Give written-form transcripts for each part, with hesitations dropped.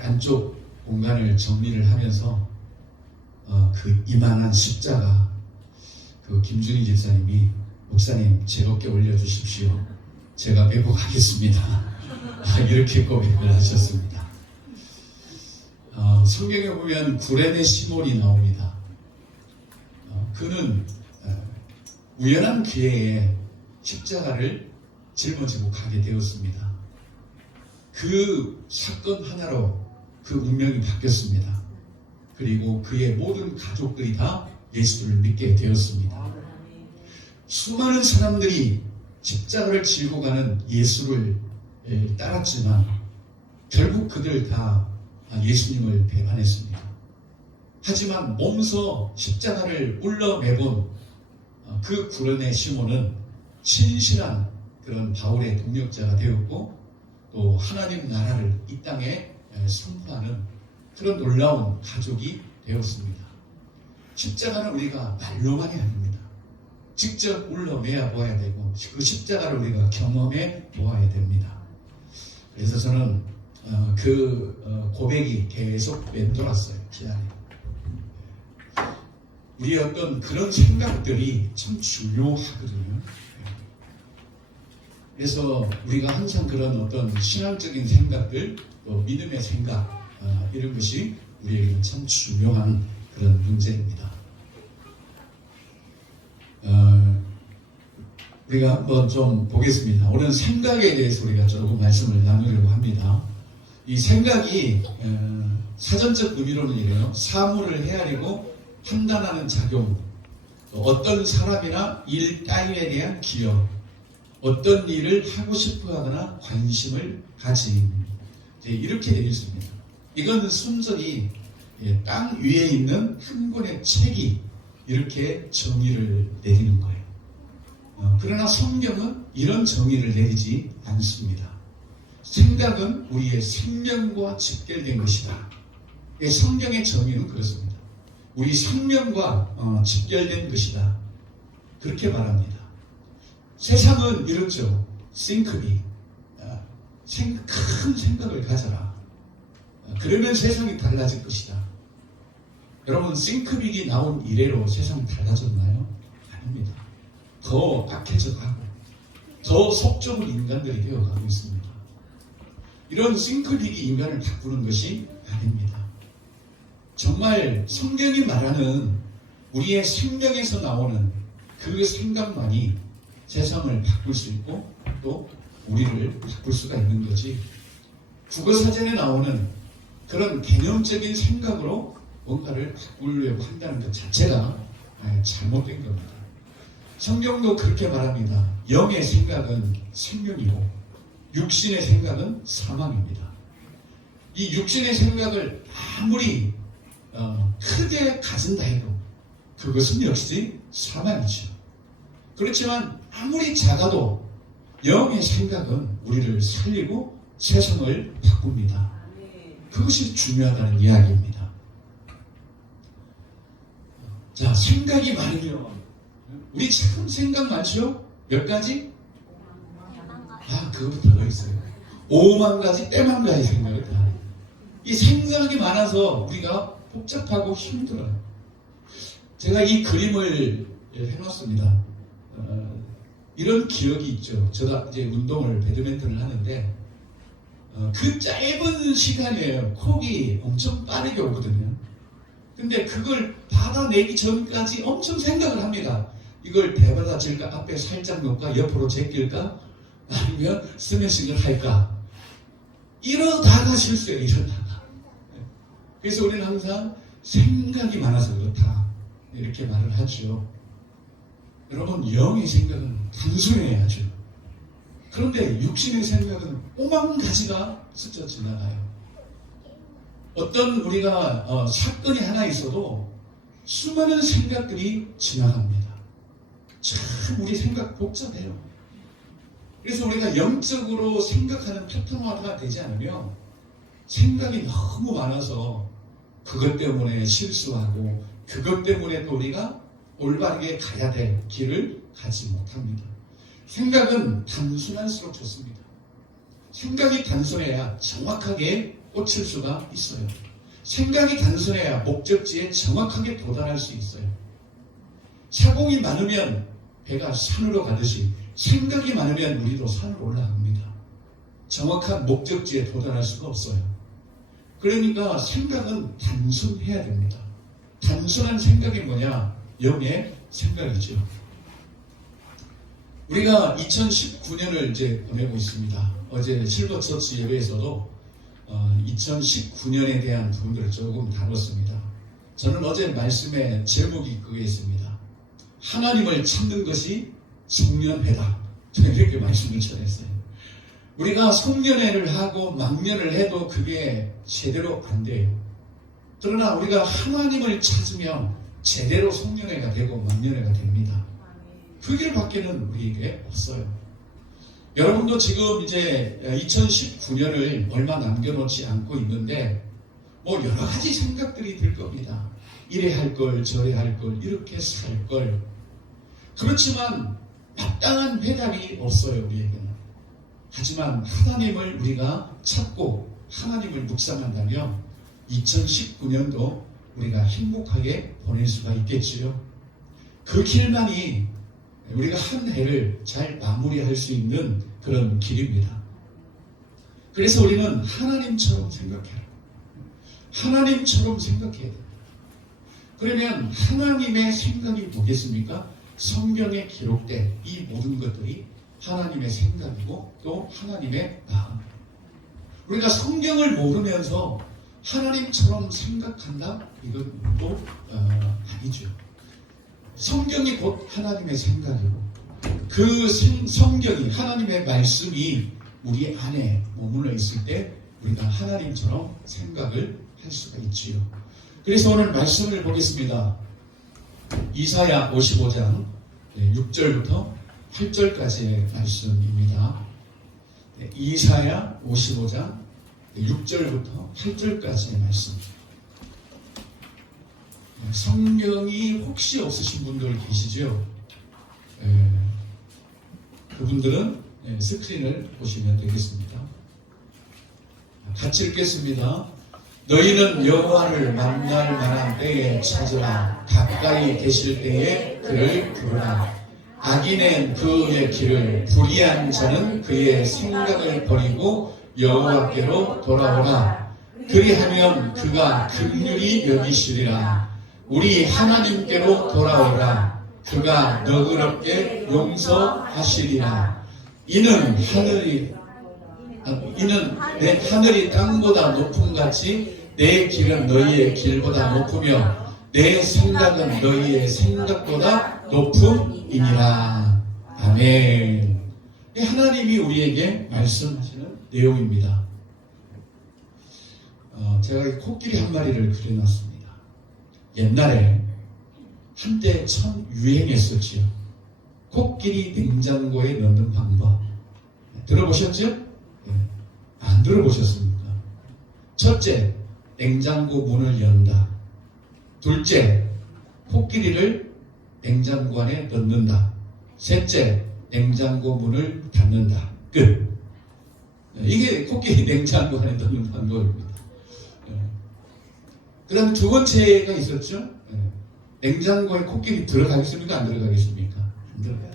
안쪽 공간을 정리를 하면서 그 이만한 십자가 그 김준희 집사님이 목사님 즐겁게 올려주십시오. 제가 메고 가겠습니다. 이렇게 고백을 하셨습니다. 성경에 보면 구레네 시몬이 나옵니다. 그는 우연한 기회에 십자가를 짊어지고 가게 되었습니다. 그 사건 하나로 그 운명이 바뀌었습니다. 그리고 그의 모든 가족들이 다 예수를 믿게 되었습니다. 수많은 사람들이 십자가를 지고 가는 예수를 따랐지만 결국 그들 다 예수님을 배반했습니다. 하지만 몸소 십자가를 울러매본 그 구레네 시몬은 신실한 그런 바울의 동력자가 되었고 또 하나님 나라를 이 땅에 선포하는 그런 놀라운 가족이 되었습니다. 십자가는 우리가 말로만이 아닙니다. 직접 울러매야 보아야 되고 그 십자가를 우리가 경험해 보아야 됩니다. 그래서 저는 그 고백이 계속 맴돌았어요. 제 안에. 우리의 어떤 그런 생각들이 참 중요하거든요. 그래서 우리가 항상 그런 어떤 신앙적인 생각들, 또 믿음의 생각, 이런 것이 우리에게는 참 중요한 그런 문제입니다. 우리가 한번 좀 보겠습니다. 오늘 생각에 대해서 우리가 조금 말씀을 나누려고 합니다. 이 생각이 사전적 의미로는 이래요. 사물을 헤아리고 판단하는 작용, 어떤 사람이나 일 따위에 대한 기억, 어떤 일을 하고 싶어 하거나 관심을 가짐, 이렇게 되어 있습니다. 이건 순전히 땅 위에 있는 한 권의 책이 이렇게 정의를 내리는 거예요. 그러나 성경은 이런 정의를 내리지 않습니다. 생각은 우리의 생명과 직결된 것이다. 성경의 정의는 그렇습니다. 우리 생명과 직결된 것이다. 그렇게 말합니다. 세상은 이렇죠. 싱크비, 큰 생각을 가져라. 그러면 세상이 달라질 것이다. 여러분, 싱크빅이 나온 이래로 세상이 달라졌나요? 아닙니다. 더 악해져 가고 더 속좁은 인간들이 되어가고 있습니다. 이런 싱크빅이 인간을 바꾸는 것이 아닙니다. 정말 성경이 말하는 우리의 생명에서 나오는 그 생각만이 세상을 바꿀 수 있고 또 우리를 바꿀 수가 있는 거지, 국어사전에 나오는 그런 개념적인 생각으로 뭔가를 바꾸려고 한다는 것 자체가 잘못된 겁니다. 성경도 그렇게 말합니다. 영의 생각은 생명이고 육신의 생각은 사망입니다. 이 육신의 생각을 아무리 크게 가진다 해도 그것은 역시 사망이죠. 그렇지만 아무리 작아도 영의 생각은 우리를 살리고 세상을 바꿉니다. 그것이 중요하다는 이야기입니다. 자, 생각이 많으면 우리 참 생각 많죠? 몇 가지? 그것부터 더 있어요. 5만 가지, 때만 가지 생각을 다. 이 생각이 많아서 우리가 복잡하고 힘들어요. 제가 이 그림을 해놨습니다. 이런 기억이 있죠. 제가 이제 운동을, 배드민턴을 하는데 그 짧은 시간이에요. 콕이 엄청 빠르게 오거든요. 근데 그걸 받아내기 전까지 엄청 생각을 합니다. 이걸 대받아질까? 앞에 살짝 놓을까? 옆으로 제낄까? 아니면 스매싱을 할까? 이러다가 실수해요. 이러다가. 그래서 우리는 항상 생각이 많아서 그렇다, 이렇게 말을 하죠. 여러분, 영의 생각은 단순해야죠. 그런데 육신의 생각은 오만 가지가 스쳐 지나가요. 어떤 우리가 사건이 하나 있어도 수많은 생각들이 지나갑니다. 참 우리 생각 복잡해요. 그래서 우리가 영적으로 생각하는 패턴화가 되지 않으면 생각이 너무 많아서 그것 때문에 실수하고 그것 때문에 또 우리가 올바르게 가야 될 길을 가지 못합니다. 생각은 단순할수록 좋습니다. 생각이 단순해야 정확하게 꽂힐 수가 있어요. 생각이 단순해야 목적지에 정확하게 도달할 수 있어요. 사공이 많으면 배가 산으로 가듯이 생각이 많으면 우리도 산으로 올라갑니다. 정확한 목적지에 도달할 수가 없어요. 그러니까 생각은 단순해야 됩니다. 단순한 생각이 뭐냐? 영의 생각이죠. 우리가 2019년을 이제 보내고 있습니다. 어제 실버처치 예배에서도 2019년에 대한 부분들을 조금 다뤘습니다. 저는 어제 말씀의 제목이 그게 있습니다. 하나님을 찾는 것이 송년회다. 저는 이렇게 말씀을 전했어요. 우리가 송년회를 하고 막년을 해도 그게 제대로 안 돼요. 그러나 우리가 하나님을 찾으면 제대로 송년회가 되고 막년회가 됩니다. 그 길밖에는 우리에게 없어요. 여러분도 지금 이제 2019년을 얼마 남겨놓지 않고 있는데 뭐 여러 가지 생각들이 들 겁니다. 이래 할 걸, 저래 할 걸, 이렇게 살 걸. 그렇지만 마땅한 해답이 없어요, 우리에게는. 하지만 하나님을 우리가 찾고 하나님을 묵상한다면 2019년도 우리가 행복하게 보낼 수가 있겠지요. 그 길만이 우리가 한 해를 잘 마무리할 수 있는 그런 길입니다. 그래서 우리는 하나님처럼 생각해라. 하나님처럼 생각해야 돼요. 그러면 하나님의 생각이 뭐겠습니까? 성경에 기록된 이 모든 것들이 하나님의 생각이고 또 하나님의 마음. 우리가 성경을 모르면서 하나님처럼 생각한다? 이건 또 아니죠. 성경이 곧 하나님의 생각이고 그 성경이 하나님의 말씀이 우리 안에 머물러 있을 때 우리가 하나님처럼 생각을 할 수가 있지요. 그래서 오늘 말씀을 보겠습니다. 이사야 55장 6절부터 8절까지의 말씀입니다. 이사야 55장 6절부터 8절까지의 말씀. 성경이 혹시 없으신 분들 계시죠? 그분들은 스크린을 보시면 되겠습니다. 같이 읽겠습니다. 너희는 여호와를 만날 만한 때에 찾으라. 가까이 계실 때에 그를 부르라. 악인은 그의 길을, 불의한 자는 그의 생각을 버리고 여호와께로 돌아오라. 그리하면 그가 긍휼히 여기시리라. 우리 하나님께로 돌아오라. 그가 너그럽게 용서하시리라. 이는 내 하늘이 땅보다 높음 같이 내 길은 너희의 길보다 높으며 내 생각은 너희의 생각보다 높음이니라. 아멘. 하나님이 우리에게 말씀하시는 내용입니다. 제가 코끼리 한 마리를 그려놨습니다. 옛날에 한때 참 유행했었지요. 코끼리 냉장고에 넣는 방법. 들어보셨죠? 안 들어보셨습니까? 첫째, 냉장고 문을 연다. 둘째, 코끼리를 냉장고 안에 넣는다. 셋째, 냉장고 문을 닫는다. 끝. 이게 코끼리 냉장고 안에 넣는 방법입니다. 그 다음 두 번째가 있었죠. 냉장고에 코끼리 들어가겠습니까? 안 들어가겠습니까? 안 들어가요.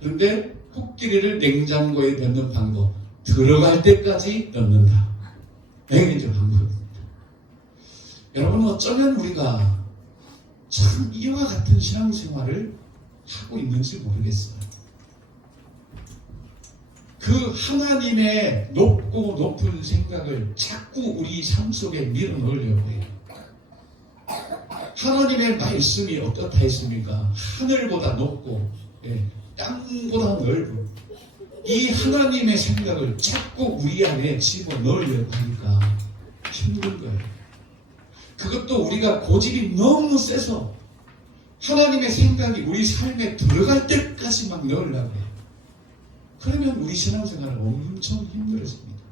그런데 코끼리를 냉장고에 넣는 방법, 들어갈 때까지 넣는다. 이게 이제 방법입니다. 여러분, 어쩌면 우리가 참 이와 같은 신앙생활을 하고 있는지 모르겠어요. 그 하나님의 높고 높은 생각을 자꾸 우리 삶 속에 밀어넣으려고 해요. 하나님의 말씀이 어떻다 했습니까? 하늘보다 높고 땅보다 넓고 이 하나님의 생각을 자꾸 우리 안에 집어넣으려고 하니까 힘든 거예요. 그것도 우리가 고집이 너무 세서 하나님의 생각이 우리 삶에 들어갈 때까지 막 넣으려고 해요. 그러면 우리 신앙생활은 엄청 힘들어집니다.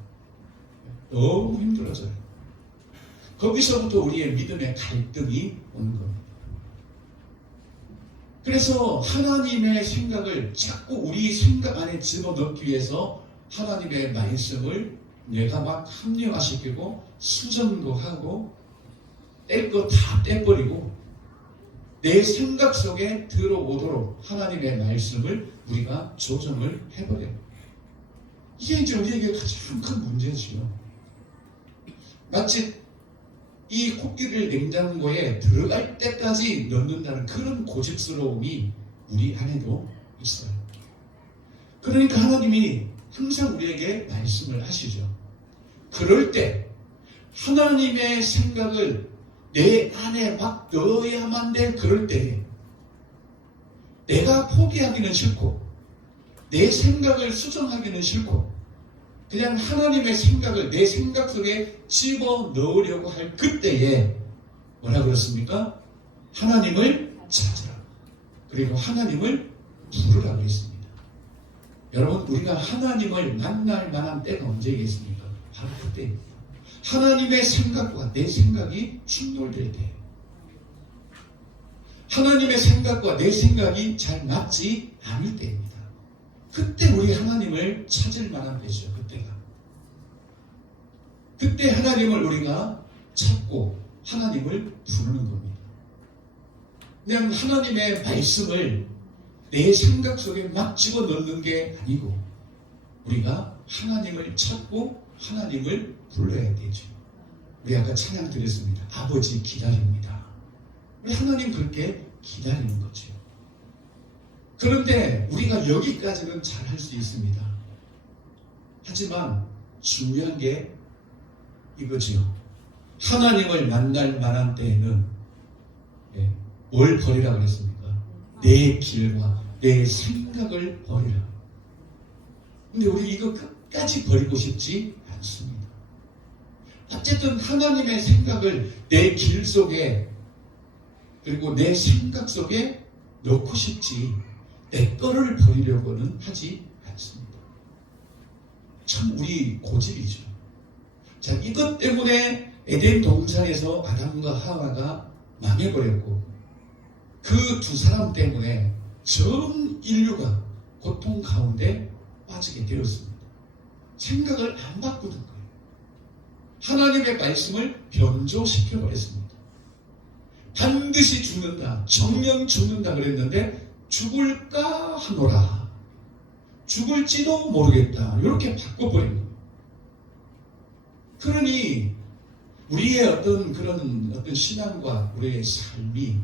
너무 힘들어져요. 거기서부터 우리의 믿음의 갈등이 오는 겁니다. 그래서 하나님의 생각을 자꾸 우리 생각 안에 집어넣기 위해서 하나님의 말씀을 내가 막 합리화시키고 수정도 하고 뗄 거 다 떼버리고 내 생각 속에 들어오도록 하나님의 말씀을 우리가 조정을 해버려요. 이게 이제 우리에게 가장 큰 문제지요. 마치 이 코끼리를 냉장고에 들어갈 때까지 넣는다는 그런 고집스러움이 우리 안에도 있어요. 그러니까 하나님이 항상 우리에게 말씀을 하시죠. 그럴 때 하나님의 생각을 내 안에 막 넣어야만 돼. 그럴 때 내가 포기하기는 싫고 내 생각을 수정하기는 싫고 그냥 하나님의 생각을 내 생각 속에 집어넣으려고 할 그때에 뭐라 그렇습니까? 하나님을 찾으라. 그리고 하나님을 부르라고 했습니다. 여러분, 우리가 하나님을 만날 만한 때가 언제겠습니까? 바로 그때입니다. 하나님의 생각과 내 생각이 충돌될 때, 하나님의 생각과 내 생각이 잘 맞지 않을 때입니다. 그때 우리 하나님을 찾을 만한 때죠. 그때 하나님을 우리가 찾고 하나님을 부르는 겁니다. 그냥 하나님의 말씀을 내 생각 속에 막 집어넣는 게 아니고 우리가 하나님을 찾고 하나님을 불러야 되죠. 우리 아까 찬양 드렸습니다. 아버지 기다립니다. 우리 하나님 그렇게 기다리는 거죠. 그런데 우리가 여기까지는 잘 할 수 있습니다. 하지만 중요한 게 이거지요. 하나님을 만날 만한 때에는 뭘 버리라 그랬습니까? 내 길과 내 생각을 버리라. 근데 우리 이거 끝까지 버리고 싶지 않습니다. 어쨌든 하나님의 생각을 내 길 속에 그리고 내 생각 속에 넣고 싶지 내 거를 버리려고는 하지 않습니다. 참 우리 고집이죠. 자, 이것 때문에 에덴 동산에서 아담과 하와가 망해버렸고 그 두 사람 때문에 전 인류가 고통 가운데 빠지게 되었습니다. 생각을 안 바꾸는 거예요. 하나님의 말씀을 변조시켜버렸습니다. 반드시 죽는다, 정령 죽는다 그랬는데 죽을까 하노라, 죽을지도 모르겠다 이렇게 바꿔버린 거예요. 그러니 우리의 어떤 신앙과 우리의 삶이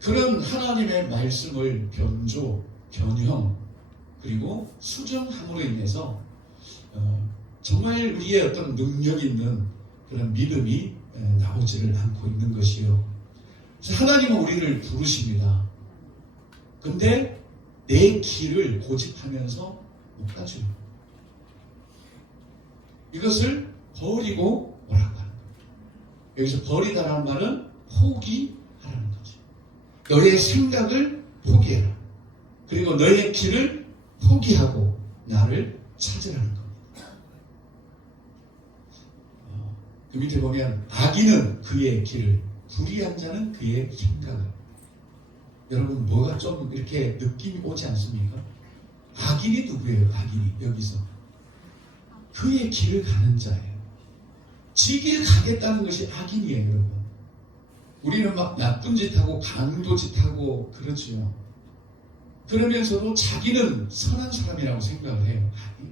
그런 하나님의 말씀을 변조, 변형 그리고 수정함으로 인해서 정말 우리의 어떤 능력 있는 그런 믿음이 나오지를 않고 있는 것이요. 그래서 하나님은 우리를 부르십니다. 근데 내 길을 고집하면서 못 가죠. 이것을 버리고 오라고 하는 거예요. 여기서 버리다라는 말은 포기하라는 거죠. 너의 생각을 포기해라. 그리고 너의 길을 포기하고 나를 찾으라는 겁니다. 그 밑에 보면 악인은 그의 길을, 불의한 자는 그의 생각을. 여러분 뭐가 좀 이렇게 느낌이 오지 않습니까? 악인이 누구예요? 악인이 여기서 그의 길을 가는 자예요. 지 길 가겠다는 것이 악인이에요, 여러분. 우리는 막 나쁜 짓하고 강도 짓하고 그러지요. 그러면서도 자기는 선한 사람이라고 생각을 해요. 아니,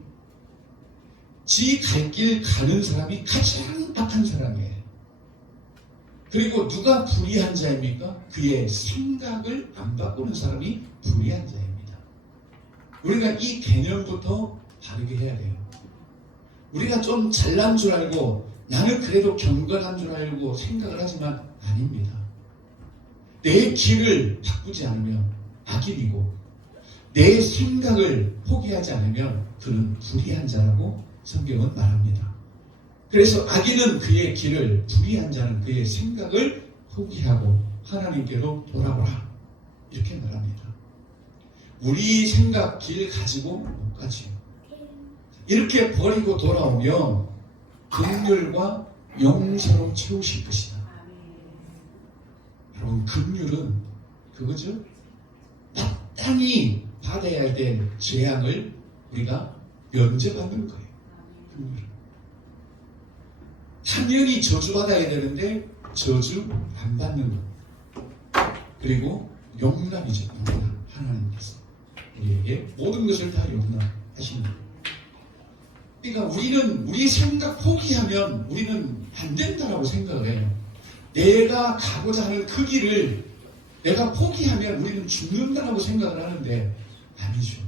지 갈 길 가는 사람이 가장 악한 사람이에요. 그리고 누가 불의한 자입니까? 그의 생각을 안 바꾸는 사람이 불의한 자입니다. 우리가 이 개념부터 바르게 해야 돼요. 우리가 좀 잘난 줄 알고 나는 그래도 경건한 줄 알고 생각을 하지만 아닙니다. 내 길을 바꾸지 않으면 악인이고 내 생각을 포기하지 않으면 그는 불의한 자라고 성경은 말합니다. 그래서 악인은 그의 길을, 불의한 자는 그의 생각을 포기하고 하나님께로 돌아오라 이렇게 말합니다. 우리 생각 길 가지고 못 가지요. 이렇게 버리고 돌아오면 긍휼과 용서로 채우실 것이다. 여러분 긍휼은 그거죠. 마땅히 받아야 될 재앙을 우리가 면제받는 거예요. 긍휼. 당연히 저주받아야 되는데 저주 안 받는 것. 그리고 용납이죠. 용납. 하나님께서 우리에게 모든 것을 다 용납하시는 것. 그러니까 우리는 우리 생각 포기하면 우리는 안 된다라고 생각을 해요. 내가 가고자 하는 그 길을 내가 포기하면 우리는 죽는다라고 생각을 하는데 아니죠.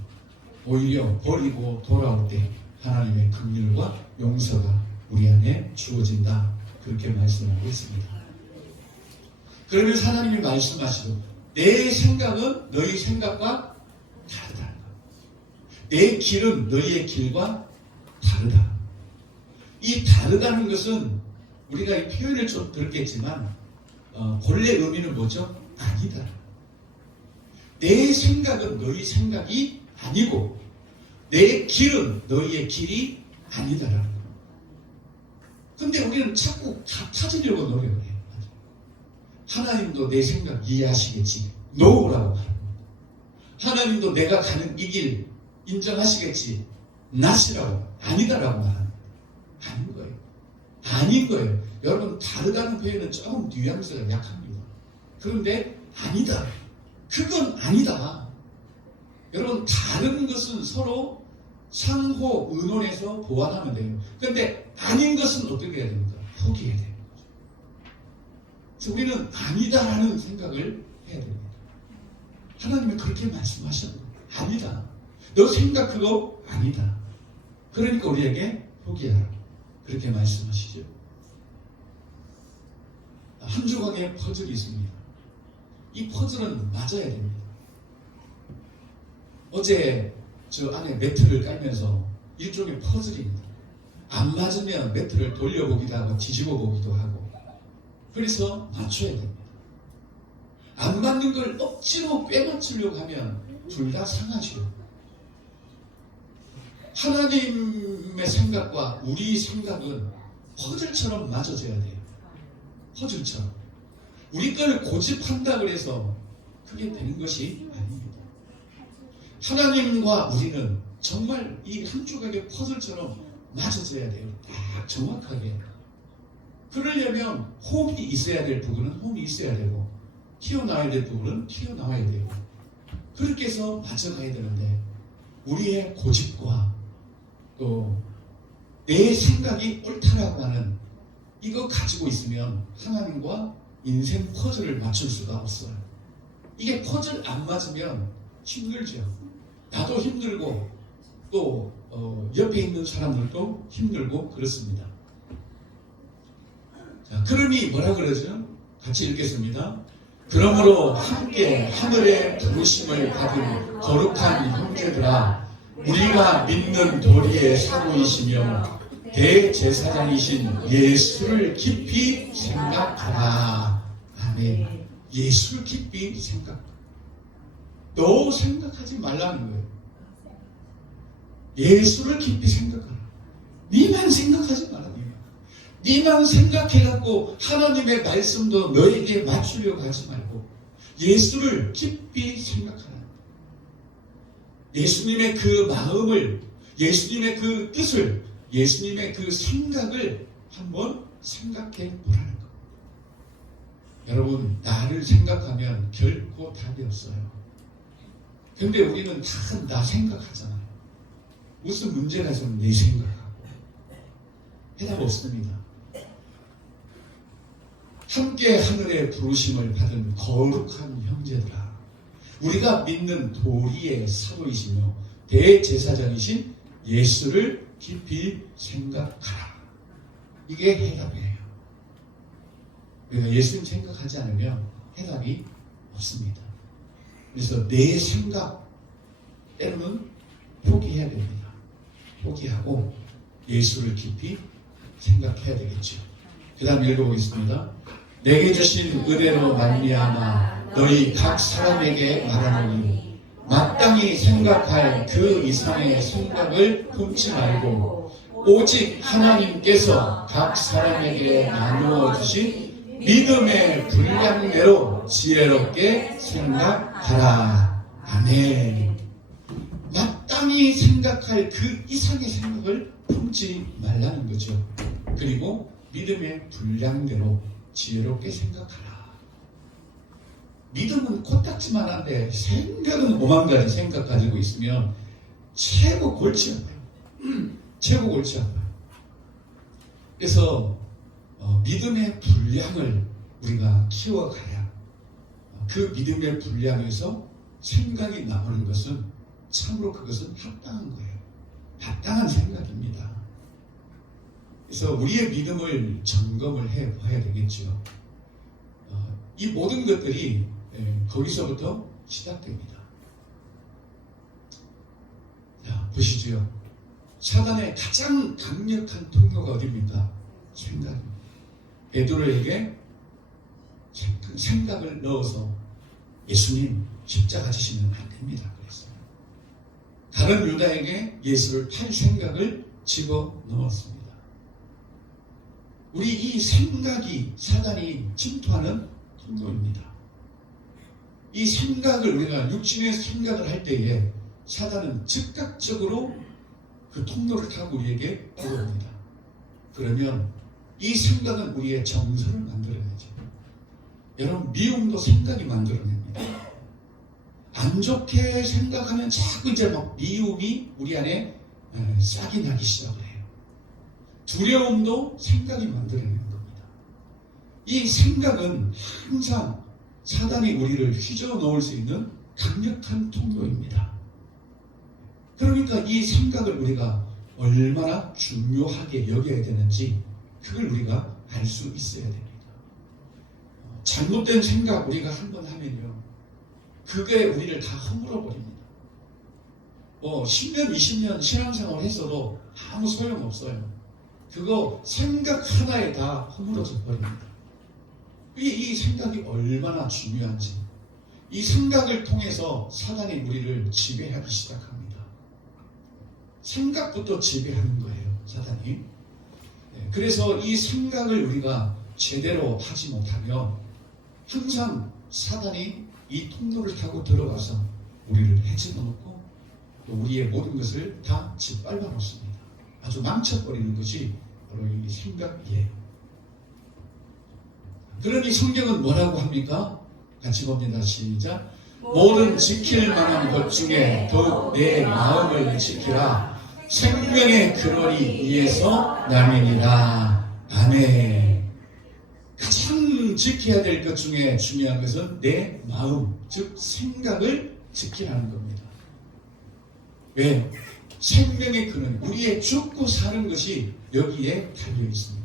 오히려 버리고 돌아올 때 하나님의 긍휼과 용서가 우리 안에 주어진다. 그렇게 말씀하고 있습니다. 그러면서 하나님이 말씀하시고 내 생각은 너희 생각과 다르다는 것. 내 길은 너희의 길과 다르다. 이 다르다는 것은 우리가 이 표현을 좀 들었겠지만 본래 의미는 뭐죠? 아니다. 내 생각은 너희 생각이 아니고 내 길은 너희의 길이 아니다라는 거예요. 근데 우리는 자꾸 같아지려고 노력을 해요. 하나님도 내 생각 이해하시겠지. 노라고 하는 겁니다. 하나님도 내가 가는 이 길 인정하시겠지. 낫이라고 아니다라고 말하는 거예요. 아닌 거예요. 아닌 거예요. 여러분 다르다는 표현은 조금 뉘앙스가 약합니다. 그런데 아니다. 그건 아니다. 여러분 다른 것은 서로 상호 의논해서 보완하면 돼요. 그런데 아닌 것은 어떻게 해야 됩니까? 포기해야 돼요. 그래서 우리는 아니다라는 생각을 해야 됩니다. 하나님은 그렇게 말씀하셨는데 아니다. 너 생각 그거 아니다. 그러니까 우리에게 포기하라. 그렇게 말씀하시죠. 한 조각의 퍼즐이 있습니다. 이 퍼즐은 맞아야 됩니다. 어제 저 안에 매트를 깔면서 일종의 퍼즐입니다. 안 맞으면 매트를 돌려보기도 하고 뒤집어 보기도 하고 그래서 맞춰야 됩니다. 안 맞는 걸 억지로 빼맞추려고 하면 둘 다 상하죠. 하나님의 생각과 우리 생각은 퍼즐처럼 맞아져야 돼요. 퍼즐처럼. 우리 걸 고집한다 그래서 그게 되는 것이 아닙니다. 하나님과 우리는 정말 이 한 조각의 퍼즐처럼 맞아져야 돼요. 딱 정확하게. 그러려면 홈이 있어야 될 부분은 홈이 있어야 되고 튀어나와야 될 부분은 튀어나와야 되고 그렇게 해서 맞춰가야 되는데 우리의 고집과 또 내 생각이 옳다라고 하는 이거 가지고 있으면 하나님과 인생 퍼즐을 맞출 수가 없어요. 이게 퍼즐 안 맞으면 힘들죠. 나도 힘들고 또 옆에 있는 사람들도 힘들고 그렇습니다. 자, 그럼이 뭐라 그러죠? 같이 읽겠습니다. 그러므로 함께 하늘의 부르심을 받은 거룩한 형제들아 우리가 믿는 도리의 사도이시며 대제사장이신 예수를 깊이 생각하라. 아멘. 예수를 깊이 생각하라. 너 생각하지 말라는 거예요. 예수를 깊이 생각하라. 니만 생각하지 말라. 니만 생각해갖고 하나님의 말씀도 너에게 맞추려고 하지 말고 예수를 깊이 생각하라. 예수님의 그 마음을, 예수님의 그 뜻을, 예수님의 그 생각을 한번 생각해 보라는 것. 여러분, 나를 생각하면 결코 답이 없어요. 근데 우리는 다 나 생각하잖아요. 무슨 문제가 있으면 내 생각하고 해답 없습니다. 함께 하늘의 부르심을 받은 거룩한 형제들아 우리가 믿는 도리의 사도이시며 대제사장이신 예수를 깊이 생각하라. 이게 해답이에요. 우리가 예수님 생각하지 않으면 해답이 없습니다. 그래서 내 생각 때로는 포기해야 됩니다. 포기하고 예수를 깊이 생각해야 되겠죠. 그 다음 읽어보겠습니다. 내게 주신 은혜로 말미암아 너희 각 사람에게 말하노니 마땅히 생각할 그 이상의 생각을 품지 말고 오직 하나님께서 각 사람에게 나누어 주신 믿음의 분량대로 지혜롭게 생각하라. 아멘. 마땅히 생각할 그 이상의 생각을 품지 말라는 거죠. 그리고 믿음의 분량대로 지혜롭게 생각하라. 믿음은 코딱지만한데 생각은 5만 가지 생각 가지고 있으면 최고 골치 아파요. 최고 골치 아파요. 그래서 믿음의 분량을 우리가 키워가야 그 믿음의 분량에서 생각이 나오는 것은 참으로 그것은 합당한 거예요. 합당한 생각입니다. 그래서 우리의 믿음을 점검을 해봐야 되겠죠. 이 모든 것들이 거기서부터 시작됩니다. 자, 보시죠. 사단의 가장 강력한 통로가 어디입니까? 생각입니다. 베드로에게 생각을 넣어서 예수님 십자가 지시면 안 됩니다. 그랬어요. 다른 유다에게 예수를 팔 생각을 집어넣었습니다. 우리 이 생각이 사단이 침투하는 통로입니다. 이 생각을 우리가 육신의 생각을 할 때에 사단은 즉각적으로 그 통로를 타고 우리에게 들어옵니다. 그러면 이 생각은 우리의 정서를 만들어내죠. 여러분, 미움도 생각이 만들어냅니다. 안 좋게 생각하면 자꾸 이제 막 미움이 우리 안에 싹이 나기 시작을 해요. 두려움도 생각이 만들어내는 겁니다. 이 생각은 항상 사단이 우리를 휘저어 놓을 수 있는 강력한 통로입니다. 그러니까 이 생각을 우리가 얼마나 중요하게 여겨야 되는지 그걸 우리가 알 수 있어야 됩니다. 잘못된 생각 우리가 한번 하면요, 그게 우리를 다 허물어 버립니다. 10년, 20년 신앙생활을 했어도 아무 소용없어요. 그거 생각 하나에 다 허물어져 버립니다. 이 생각이 얼마나 중요한지, 이 생각을 통해서 사단이 우리를 지배하기 시작합니다. 생각부터 지배하는 거예요, 사단이. 그래서 이 생각을 우리가 제대로 하지 못하면 항상 사단이 이 통로를 타고 들어와서 우리를 해치워 놓고 또 우리의 모든 것을 다 짓밟아 놓습니다. 아주 망쳐버리는 것이 바로 이 생각이에요. 그러니 성경은 뭐라고 합니까? 같이 봅니다. 시작. 모든 지킬 만한 것 중에 더욱 내 마음을 지키라. 생명의 근원이 이에서 남이니라. 아멘. 가장 지켜야 될 것 중에 중요한 것은 내 마음, 즉 생각을 지키라는 겁니다. 왜? 생명의 근원, 우리의 죽고 사는 것이 여기에 달려 있습니다.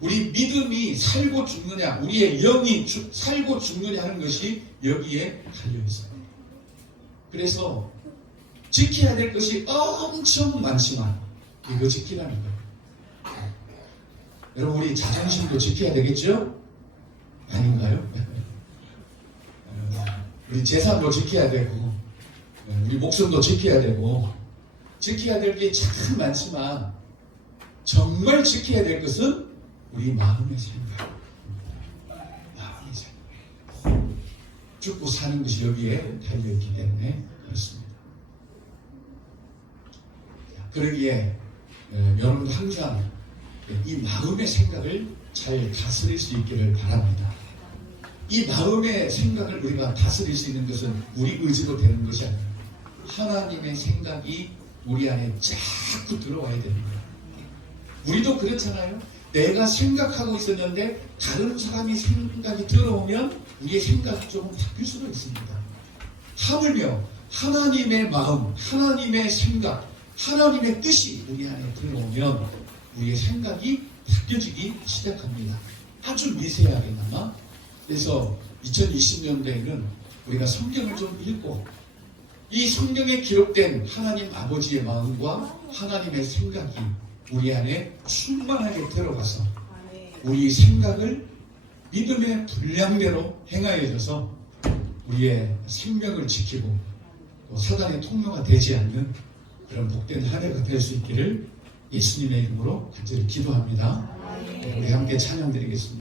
우리 믿음이 살고 죽느냐, 우리의 영이 살고 죽느냐 하는 것이 여기에 달려 있습니다. 그래서 지켜야 될 것이 엄청 많지만 이거 지키라는 거예요. 여러분, 우리 자존심도 지켜야 되겠죠? 아닌가요? 우리 재산도 지켜야 되고 우리 목숨도 지켜야 되고 지켜야 될 게 참 많지만 정말 지켜야 될 것은 우리 마음의 생각. 마음의 생각. 죽고 사는 것이 여기에 달려있기 때문에 그렇습니다. 그러기에 여러분도 항상 이 마음의 생각을 잘 다스릴 수 있기를 바랍니다. 이 마음의 생각을 우리가 다스릴 수 있는 것은 우리 의지로 되는 것이 아니라 하나님의 생각이 우리 안에 자꾸 들어와야 됩니다. 우리도 그렇잖아요. 내가 생각하고 있었는데 다른 사람이 생각이 들어오면 우리의 생각이 조금 바뀔 수도 있습니다. 하물며 하나님의 마음, 하나님의 생각, 하나님의 뜻이 우리 안에 들어오면 우리의 생각이 바뀌어지기 시작합니다. 아주 미세하게나마. 그래서 2020년대에는 우리가 성경을 좀 읽고 이 성경에 기록된 하나님 아버지의 마음과 하나님의 생각이 우리 안에 충만하게 들어가서 우리 생각을 믿음의 분량대로 행하여져서 우리의 생명을 지키고 또 사단의 통로가 되지 않는 그런 복된 한 해가 될 수 있기를 예수님의 이름으로 간절히 기도합니다. 우리 함께 찬양 드리겠습니다.